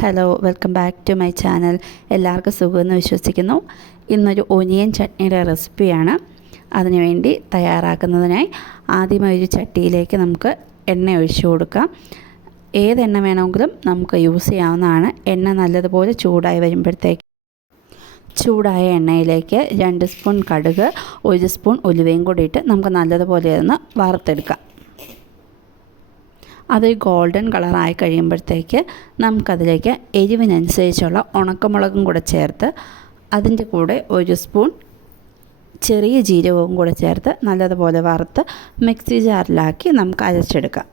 Hello, welcome back to my channel. എല്ലാവർക്കും സുഖമെന്ന് വിശ്വസിക്കുന്നു. ഇന്നൊരു ഒനിയൻ ചട്നിയുടെ റെസിപ്പിയാണ്. അതിനുവേണ്ടി തയ്യാറാക്കുന്നതിനായി ആദ്യമായി ഒരു ചട്ടിയിലേക്ക് നമുക്ക് എണ്ണ ഒഴിച്ചു കൊടുക്കാം. ഏതെണ്ണ വേണമെങ്കിലും നമുക്ക് യൂസ് ചെയ്യാവുന്നതാണ്. എണ്ണ നല്ലതുപോലെ ചൂടായി വരുമ്പോഴത്തേക്ക് ചൂടായ എണ്ണയിലേക്ക് 2 സ്പൂൺ കടുക്, 1 സ്പൂൺ ഉലുവയും കൂടി ഇട്ട് നമുക്ക് നല്ലതുപോലെ ഒന്ന് വറുത്തെടുക്കാം. അതൊരു ഗോൾഡൻ കളറായി കഴിയുമ്പോഴത്തേക്ക് നമുക്കതിലേക്ക് എരിവിനനുസരിച്ചുള്ള ഉണക്കമുളകും കൂടെ ചേർത്ത് അതിൻ്റെ കൂടെ 1 സ്പൂൺ ചെറിയ ജീരകവും കൂടെ ചേർത്ത് നല്ലതുപോലെ വറുത്ത് മിക്സി ജാറിലാക്കി നമുക്ക് അരച്ചെടുക്കാം.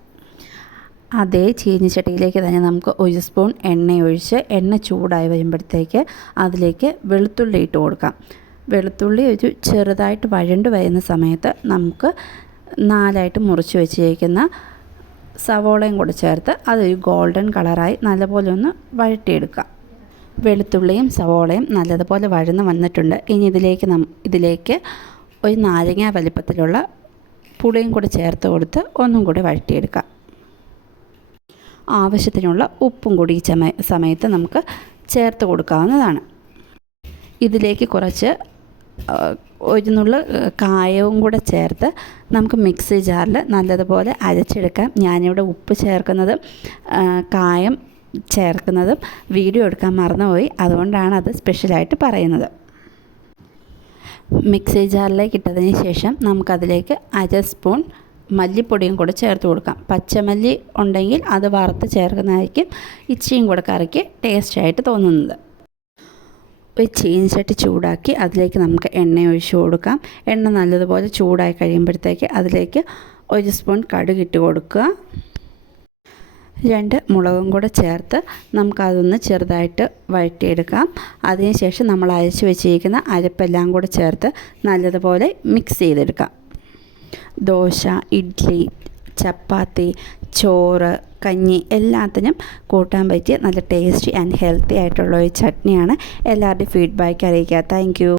അതേ ചീനിച്ചട്ടിയിലേക്ക് തന്നെ നമുക്ക് 1 സ്പൂൺ എണ്ണ ഒഴിച്ച് എണ്ണ ചൂടായി വരുമ്പോഴത്തേക്ക് അതിലേക്ക് വെളുത്തുള്ളി ഇട്ട് കൊടുക്കാം. വെളുത്തുള്ളി ഒരു ചെറുതായിട്ട് വഴണ്ട് വരുന്ന സമയത്ത് നമുക്ക് 4ആയിട്ട് മുറിച്ച് വെച്ചിരിക്കുന്ന സവോളയും കൂടെ ചേർത്ത് അതൊരു ഗോൾഡൻ കളറായി നല്ലപോലെ ഒന്ന് വഴറ്റിയെടുക്കാം. വെളുത്തുള്ളിയും സവോളയും നല്ലതുപോലെ വഴന്ന് വന്നിട്ടുണ്ട്. ഇനി ഇതിലേക്ക് ഒരു നാരങ്ങ വലിപ്പത്തിലുള്ള പുളിയും കൂടെ ചേർത്ത് കൊടുത്ത് ഒന്നും കൂടി വഴറ്റിയെടുക്കാം. ആവശ്യത്തിനുള്ള ഉപ്പും കൂടി ഈ സമയത്ത് നമുക്ക് ചേർത്ത് കൊടുക്കാവുന്നതാണ്. ഇതിലേക്ക് കുറച്ച് ഒരു നുള്ള് കായവും കൂടെ ചേർത്ത് നമുക്ക് മിക്സി ജാറിൽ നല്ലതുപോലെ അരച്ചെടുക്കാം. ഞാനിവിടെ ഉപ്പ് ചേർക്കുന്നതും കായം ചേർക്കുന്നതും വീഡിയോ എടുക്കാൻ മറന്നുപോയി, അതുകൊണ്ടാണ് അത് സ്പെഷ്യലായിട്ട് പറയുന്നത്. മിക്സി ജാറിലേക്ക് ഇട്ടതിന് ശേഷം നമുക്കതിലേക്ക് 1/2 സ്പൂൺ മല്ലിപ്പൊടിയും കൂടെ ചേർത്ത് കൊടുക്കാം. പച്ചമല്ലി ഉണ്ടെങ്കിൽ അത് വറുത്ത് ചേർക്കുന്നതായിരിക്കും ഇച്ചിരിയും കൂടെ കറിക്ക് ടേസ്റ്റായിട്ട് തോന്നുന്നത്. ഒരു ചീനിച്ചട്ടി ചൂടാക്കി അതിലേക്ക് നമുക്ക് എണ്ണ ഒഴിച്ച് കൊടുക്കാം. എണ്ണ നല്ലതുപോലെ ചൂടായി കഴിയുമ്പോഴത്തേക്ക് അതിലേക്ക് 1 സ്പൂൺ കടുക് ഇട്ട് കൊടുക്കുക. 2 മുളകും കൂടെ ചേർത്ത് നമുക്കതൊന്ന് ചെറുതായിട്ട് വഴറ്റിയെടുക്കാം. അതിനുശേഷം നമ്മൾ അരച്ച് വെച്ചിരിക്കുന്ന അരപ്പെല്ലാം കൂടെ ചേർത്ത് നല്ലതുപോലെ മിക്സ് ചെയ്തെടുക്കാം. ദോശ, ഇഡ്ഡലി, ചപ്പാത്തി, ചോറ്, കഞ്ഞി എല്ലാത്തിനും കൂട്ടാൻ പറ്റിയ നല്ല ടേസ്റ്റി ആൻഡ് ഹെൽത്തി ആയിട്ടുള്ള ഒരു ചട്നിയാണ്. എല്ലാവരുടെയും ഫീഡ്ബാക്ക് അറിയിക്കുക. Thank you.